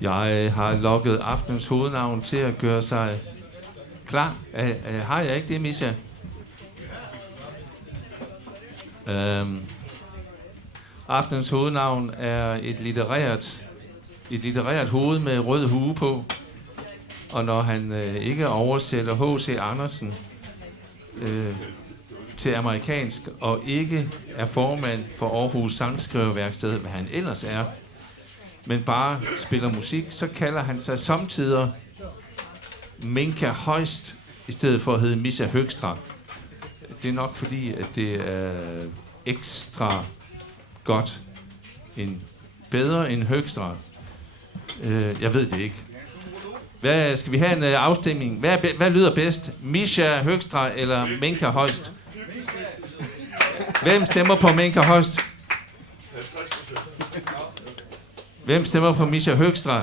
Jeg har logget aftenens hovednavn til at gøre sig klar. Har jeg ikke det, Misha? Aftenens hovednavn er et litterært hoved med rød hue på. Og når han ikke oversætter H.C. Andersen til amerikansk, og ikke er formand for Aarhus Sangskriverværksted, hvad han ellers er, men bare spiller musik, så kalder han sig samtidig Minka Højst, i stedet for at hedde Misha Høgstra. Det er nok fordi, at det er ekstra godt. Bedre end Høgstra. Jeg ved det ikke. Skal vi have en afstemning? Hvad lyder bedst? Misha Høgstra eller Minka Højst? Hvem stemmer på Minka Højst? Hvem stemmer på Misha Høgstra?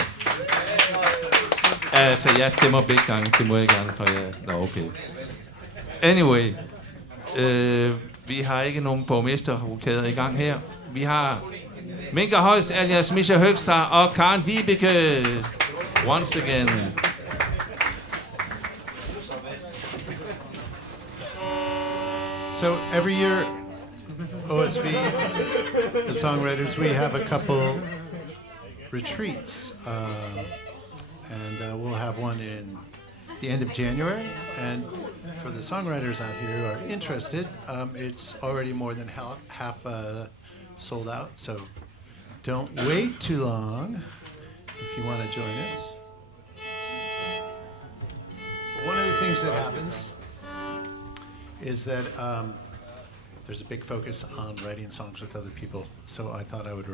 Altså, jeg stemmer begge gange. Det må jeg gerne, for jeg... Nå, okay. Anyway. Vi har ikke nogen borgmesterrokader i gang her. Vi har Minka Højst alias Misha Høgstra og Karen Vibeke. Once again. So every year, OSV, the songwriters, we have a couple retreats. And we'll have one in the end of January. And for the songwriters out here who are interested, it's already more than half sold out. So don't wait too long if you want to join us. One of the things that happens is that there's a big focus on writing songs with other people. So I thought I would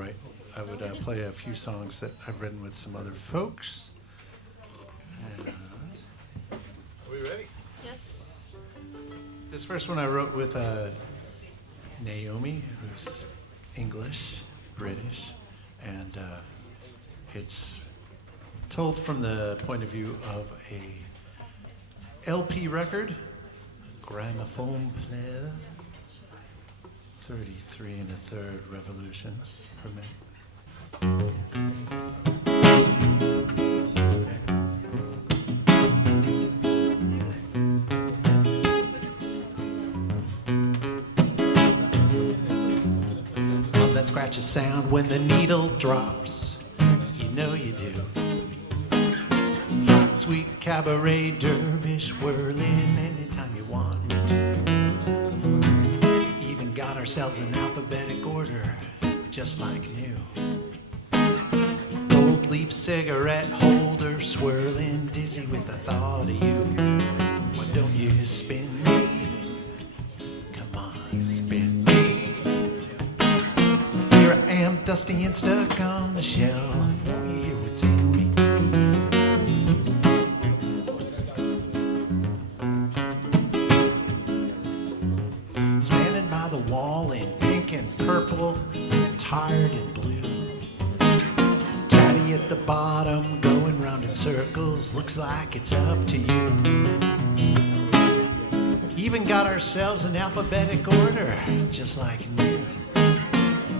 play a few songs that I've written with some other folks. And are we ready? Yes. This first one I wrote with Naomi, who's English, British, and it's told from the point of view of a LP record, gramophone player, 33 1/3 revolutions per minute. That scratch a sound when the needle drops, you know you do. Hot, sweet cabaret dervish whirling anytime you want me to. Even got ourselves an alphabetic order, just like new. Gold leaf cigarette holder swirling dizzy with the thought of you. Why don't you spin me? Come on, spin me. Here I am, dusty and stuck on the shelf. Won't you hear what's in me? Standing by the wall in pink and purple, tired and blue. Tatty at the bottom, going round in circles. Looks like it's up to you. Even got ourselves an alphabetic order, just like new.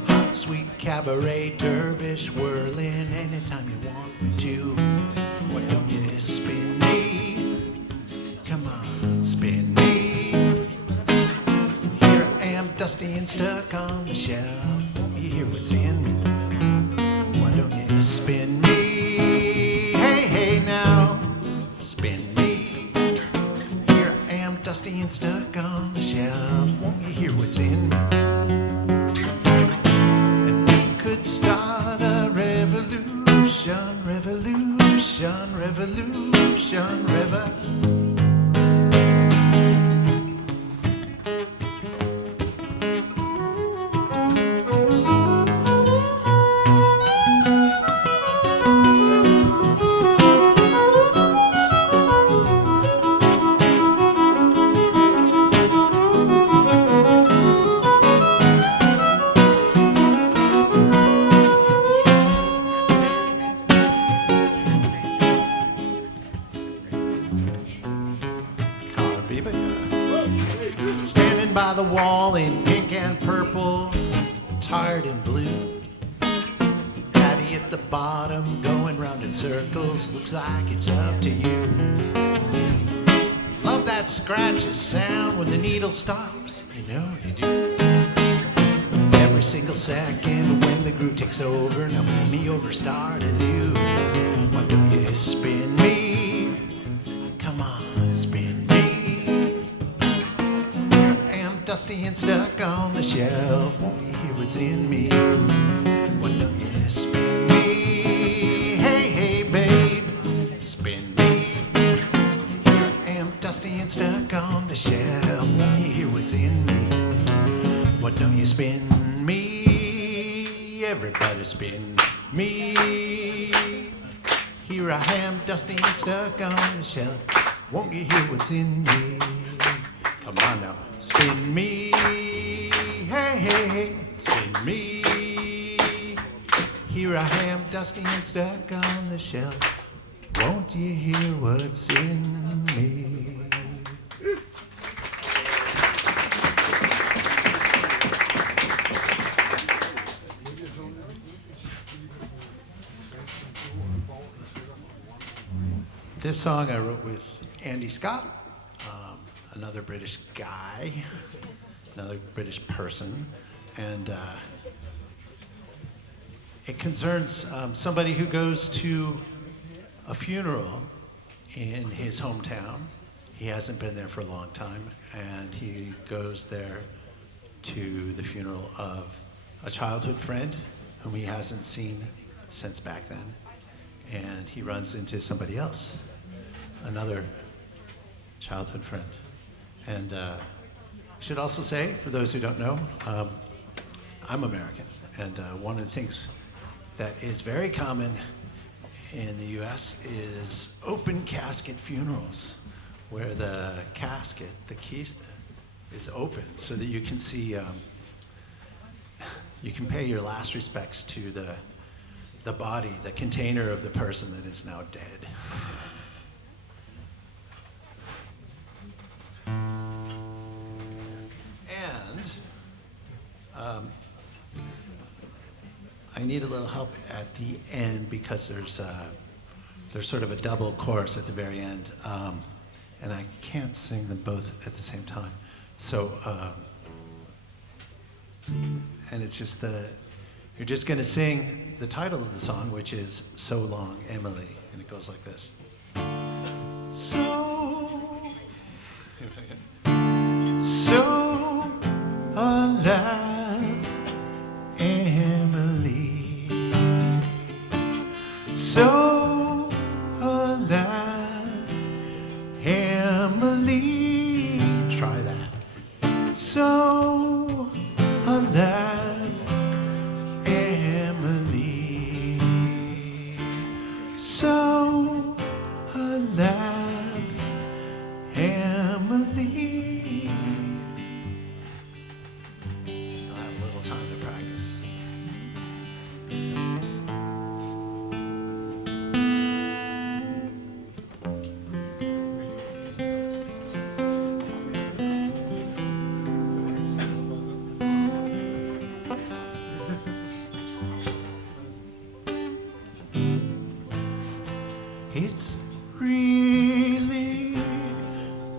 Hot, sweet cabaret dervish whirling anytime you want to. Why don't you spin me? Come on, spin me. Here I am, dusty and stuck on the shelf. Won't you hear what's in me? Why don't you spin me? Hey, hey now, spin me. Here I am, dusty and stuck on the shelf. Won't you hear what's in me? And we could start a revolution, revolution, revolution, revolution. Standing by the wall in pink and purple, tired and blue. bottom, going round in circles. Looks like it's up to you. Love that scratchy sound when the needle stops. I know you do. Every single second when the groove takes over. Now flip me over, start anew. Why don't you spin me? Come on, spin me. Here I am, dusty and stuck on the shelf. Won't you hear what's in me? Why don't you spin me? Hey, hey, babe, spin me. Here I am, dusty and stuck on the shelf. Won't you hear what's in me? Why don't you spin me? Everybody spin me. Here I am, dusty and stuck on the shelf. Won't you hear what's in me? Come on now, spin me. Hey, hey, hey, spin me. Here I am, dusty and stuck on the shelf. Won't you hear what's in me? This song I wrote with Andy Scott, another British guy, another British person, and it concerns somebody who goes to a funeral in his hometown. He hasn't been there for a long time, and he goes there to the funeral of a childhood friend whom he hasn't seen since back then, and he runs into somebody else, another childhood friend. And I should also say, for those who don't know, I'm American, and one of the things that is very common in the US is open casket funerals, where the casket, the kista, is open so that you can see, you can pay your last respects to the body, the container of the person that is now dead. And I need a little help at the end because there's sort of a double chorus at the very end, and I can't sing them both at the same time. So, and it's just you're just going to sing the title of the song, which is "So Long, Emily," and it goes like this. So alive, Emily. So alive, Emily. Try that. So alive, Emily. So alive, Emily. I'll have a little time to practice. It's really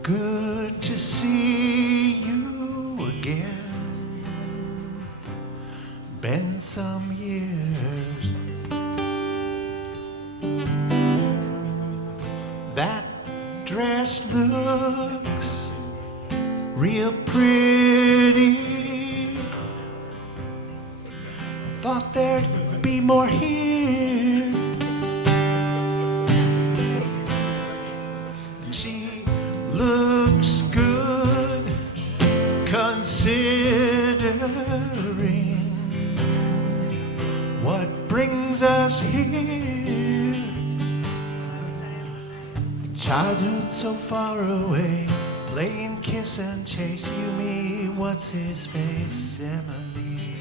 good to see you again. Been some years. That dress looks real pretty. Thought there'd be more here. And she looks good considering what brings us here. Childhood so far away, playing kiss and chase, you, me, what's his face, Emily.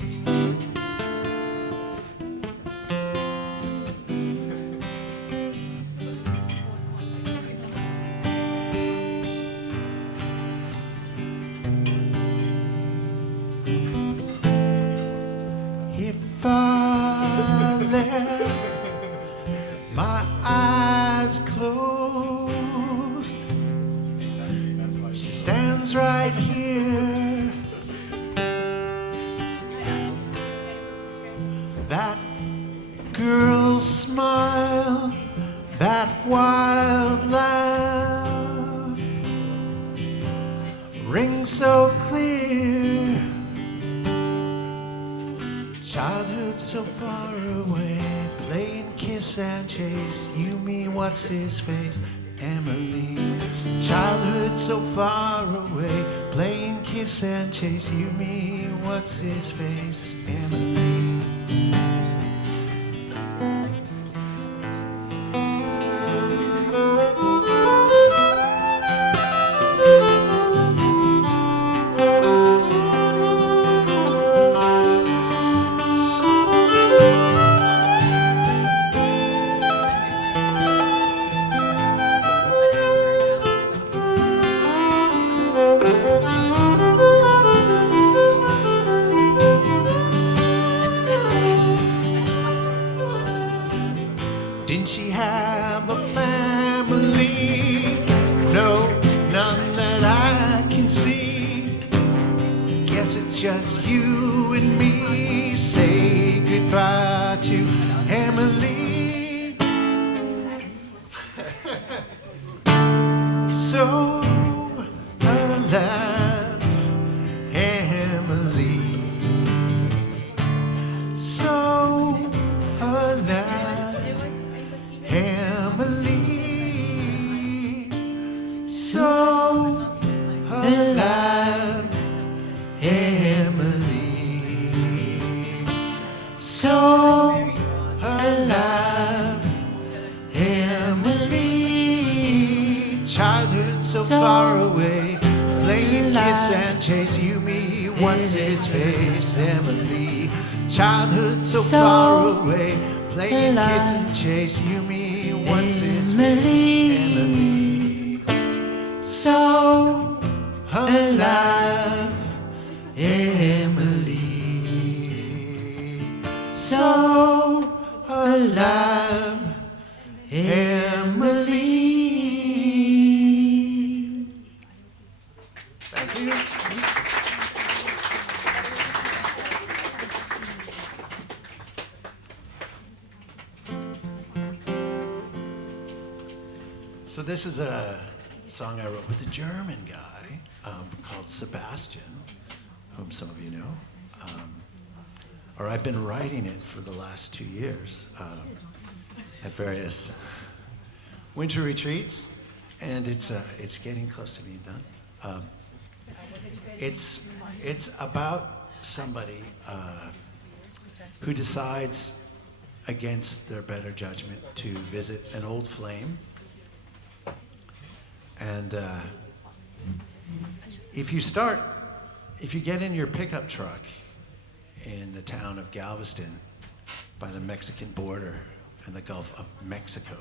If I left That girl's smile, that wild laugh, rings so clear. Childhood so far away, playing kiss and chase. You, me, what's his face? Emily. Childhood so far away, playing kiss and chase. You, me, what's his face? Emily. Didn't she have a family? No, none that I can see. Guess it's just you and me. Say goodbye to Emily. So alive, Emily. So alive, Emily. So alive, Emily. So alive, Emily. Childhood so far away, playing kiss and chase. You, me, what's his face? Emily. Childhood so far away, playing kiss and chase. You, me, what's his face? Emily. So alive, Emily. So alive, Emily. Thank you. So this is a song I wrote with a German guy called Sebastian, whom some of you know. Or I've been writing it for the last 2 years at various winter retreats, and it's getting close to being done. It's about somebody who decides against their better judgment to visit an old flame. And if you get in your pickup truck in the town of Galveston by the Mexican border and the Gulf of Mexico,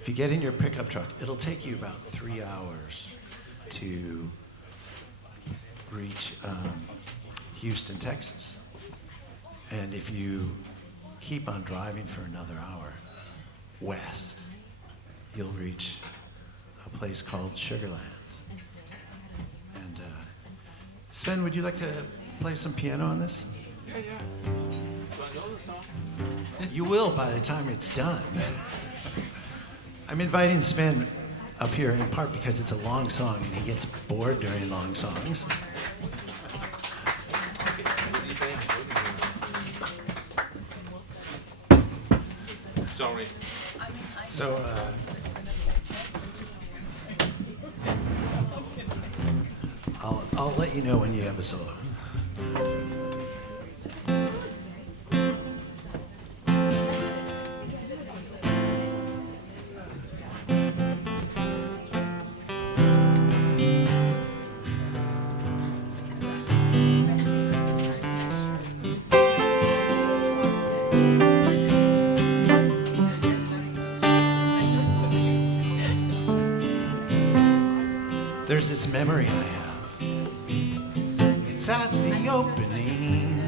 if you get in your pickup truck, it'll take you about 3 hours to reach Houston, Texas. And if you keep on driving for another hour west, you'll reach a place called Sugarland. And Sven, would you like to play some piano on this? Yeah. Do I know the song? You will by the time it's done. I'm inviting Sven up here in part because it's a long song and he gets bored during long songs. Sorry. So, I'll let you know when you have a solo. There's this memory I have. It's at the opening.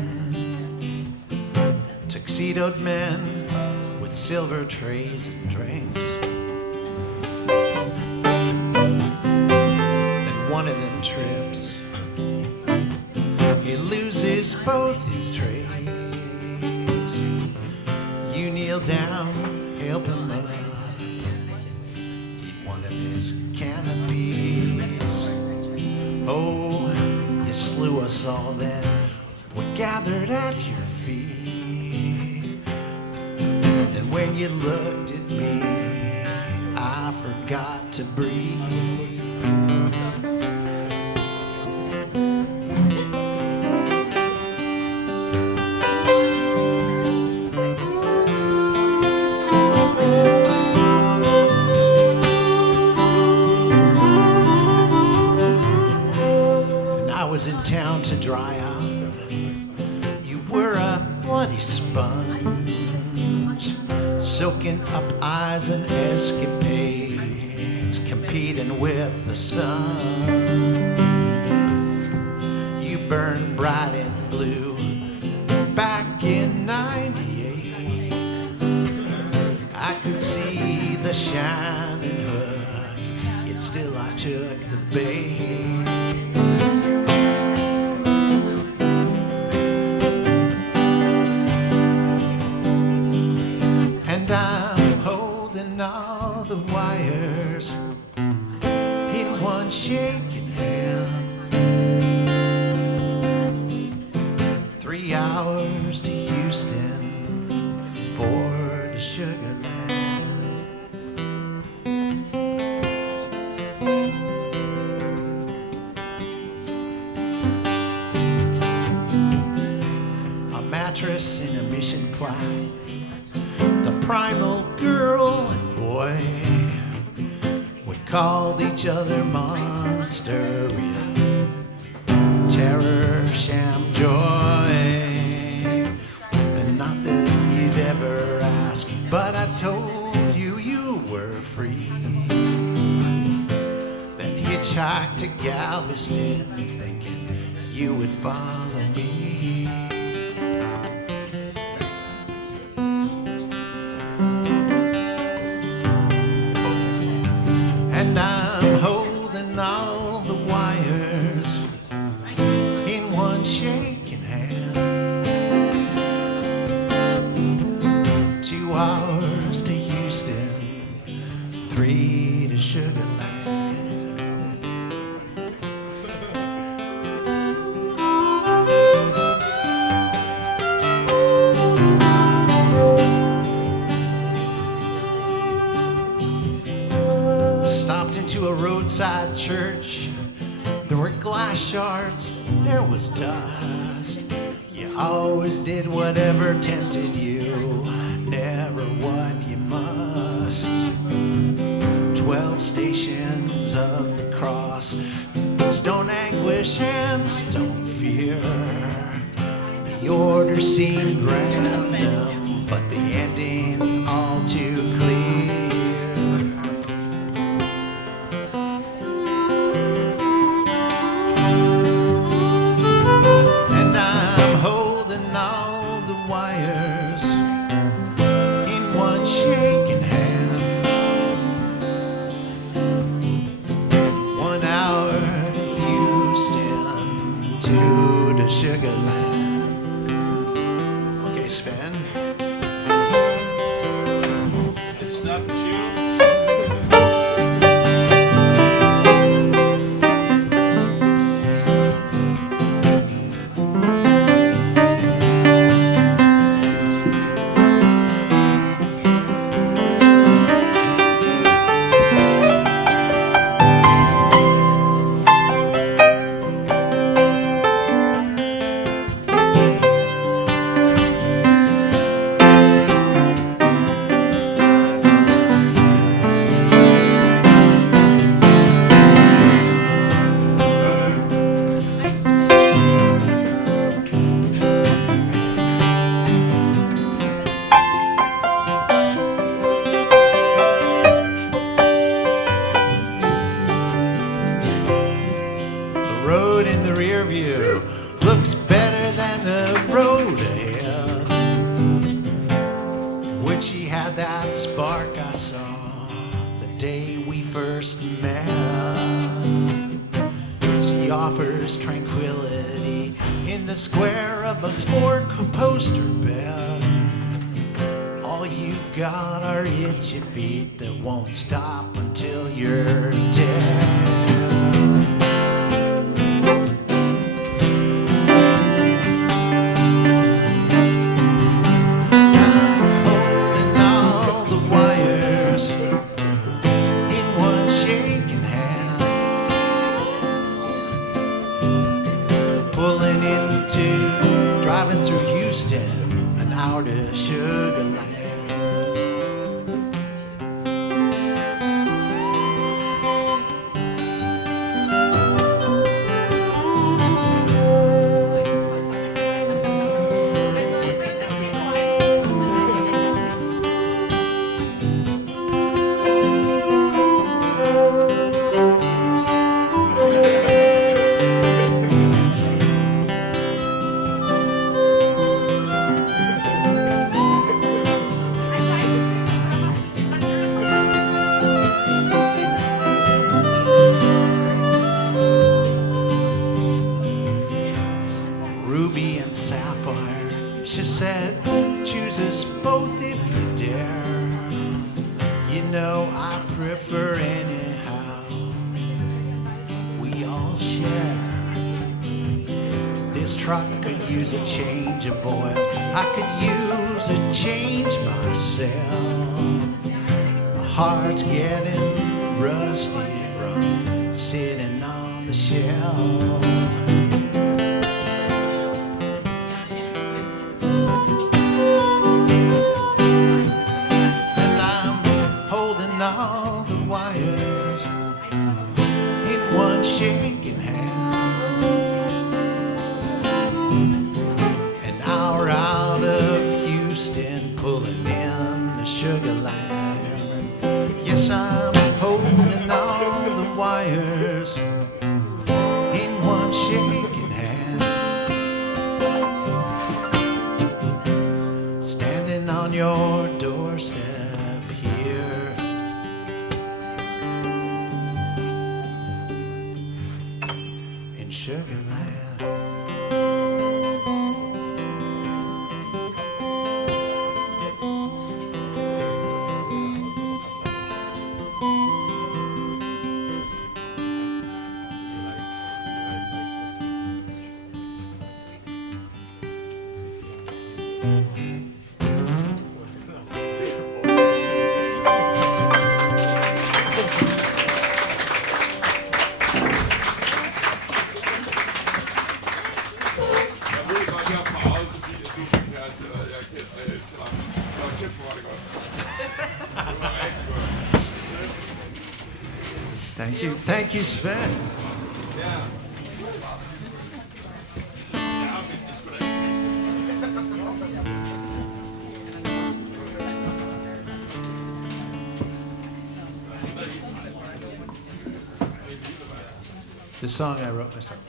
Tuxedoed men with silver trays and drinks. Then one of them trips. he loses both his trays. You kneel down, help him up, eat one of his canopies. Oh, you slew us all then, we gathered at your feet. And when you looked at me, I forgot to breathe. In town to dry out, you were a bloody sponge, soaking up eyes and escapades, competing with the sun. You burned bright and blue back in '98. I could see the shining hook, yet still I took the bait. I'm holding all the wires in one shaking hand. 3 hours to Houston, 4 to Sugar Land. A mattress in a mission flat, the primal girl and boy, we called each other monster, real terror, sham joy. And not that you'd ever ask, but I told you you were free. Then hitchhiked to Galveston, thinking you would follow me. I'm holding all the wires in one shaking hand. 2 hours to Houston, 3 to Sugar Land. Stopped into a roadside church. There were glass shards, there was dust. You always did whatever tempted you, never what you must. 12 stations of the cross, stone anguish and stone fear. The order seemed random, but the ending all too clear. Wires in one shaking hand. 1 hour to Houston, 2 to Sugar Land. Okay, Sven. It's not you. day we first met. She offers tranquility in the square of a four-poster bed. All you've got are itchy feet that won't stop until you're dead. Driving through Houston, an hour to Sugar Land. Ruby and sapphire, she said, choose us both if you dare. You know I prefer anyhow. We all share. This truck could use a change of oil. I could use a change myself. My heart's getting rusty from sitting on the shelf. All the wires in one shaking hand. An hour out of Houston, pulling in the Sugar Land. Yes, I'm holding all the wires in one shaking hand. Standing on your doorstep here, Sugar Land. Thank you, Sven. This song I wrote myself.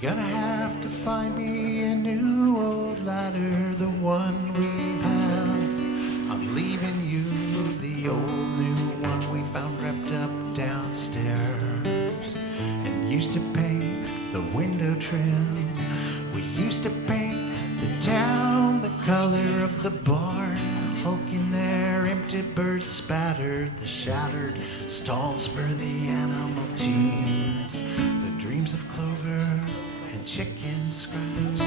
Gonna have to find me a new old ladder, the one we've had. I'm leaving you the old new one we found wrapped up downstairs. And used to paint the window trim. We used to paint the town the color of the barn. Hulk in there, empty birds spattered, the shattered stalls for the animal teams. The dreams of clover and chicken scratch.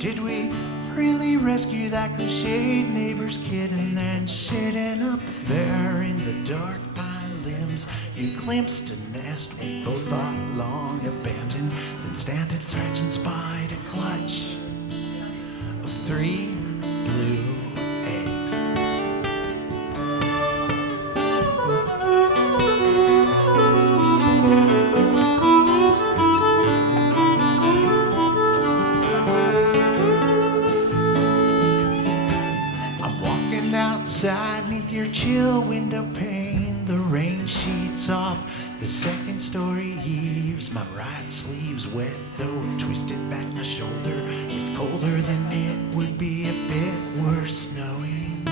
Did we really rescue that cliched neighbor's kid and then sitting up there in the dark pine limbs? You glimpsed a nest we both thought long abandoned, then standing stretching spied a clutch of 3 blue eggs. I'm walking outside neath your chill window pane, the rain rain sheets off the second story eaves. My right sleeve's wet, though I've twisted back my shoulder. It's colder than it would be if it were snowing.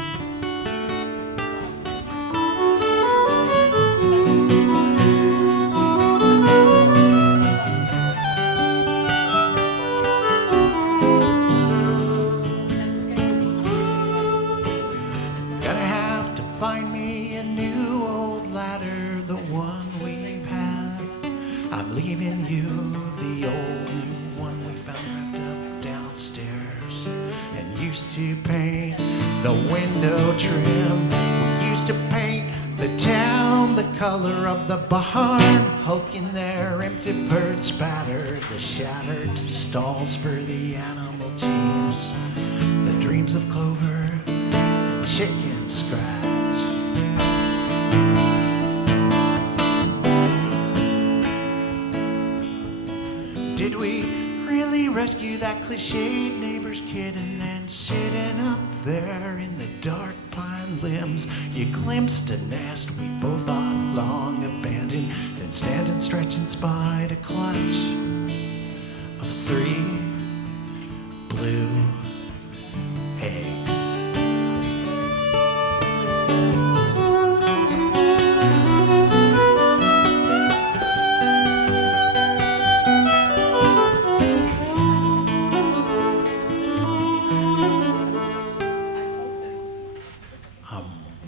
Gonna have to find me a new old ladder, the one we've had. I'm leaving you the old new one we found wrapped up downstairs and used to paint the window trim. We used to paint the town the color of the barn, hulking their empty bird spatter, the shattered stalls for the animal teams, the dreams of clover, chicken scratch. Did we really rescue that cliched neighbor's kid and then sitting up there in the dark pine limbs, you glimpsed a nest we both thought long abandoned, then standing stretching spied a clutch of 3 blue eggs.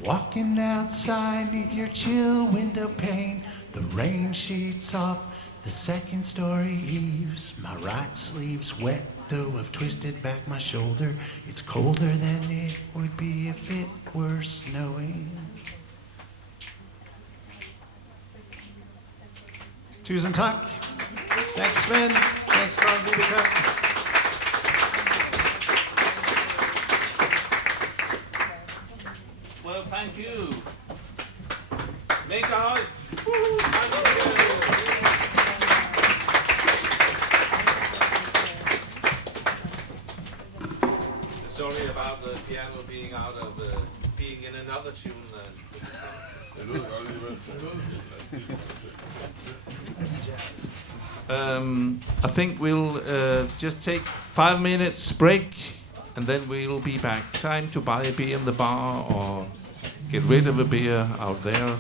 Walking outside neath your chill window pane, the rain sheets off the second story eaves. My right sleeve's wet, though I've twisted back my shoulder. It's colder than it would be if it were snowing. Tusen tack. Thanks, Sven. Thanks, Carl Vibeke. Well, thank you. Make a noise. Sorry about the piano being out of being in another tune. I think we'll just take 5 minutes break, and then we'll be back. Time to buy a beer in the bar or get rid of a beer out there.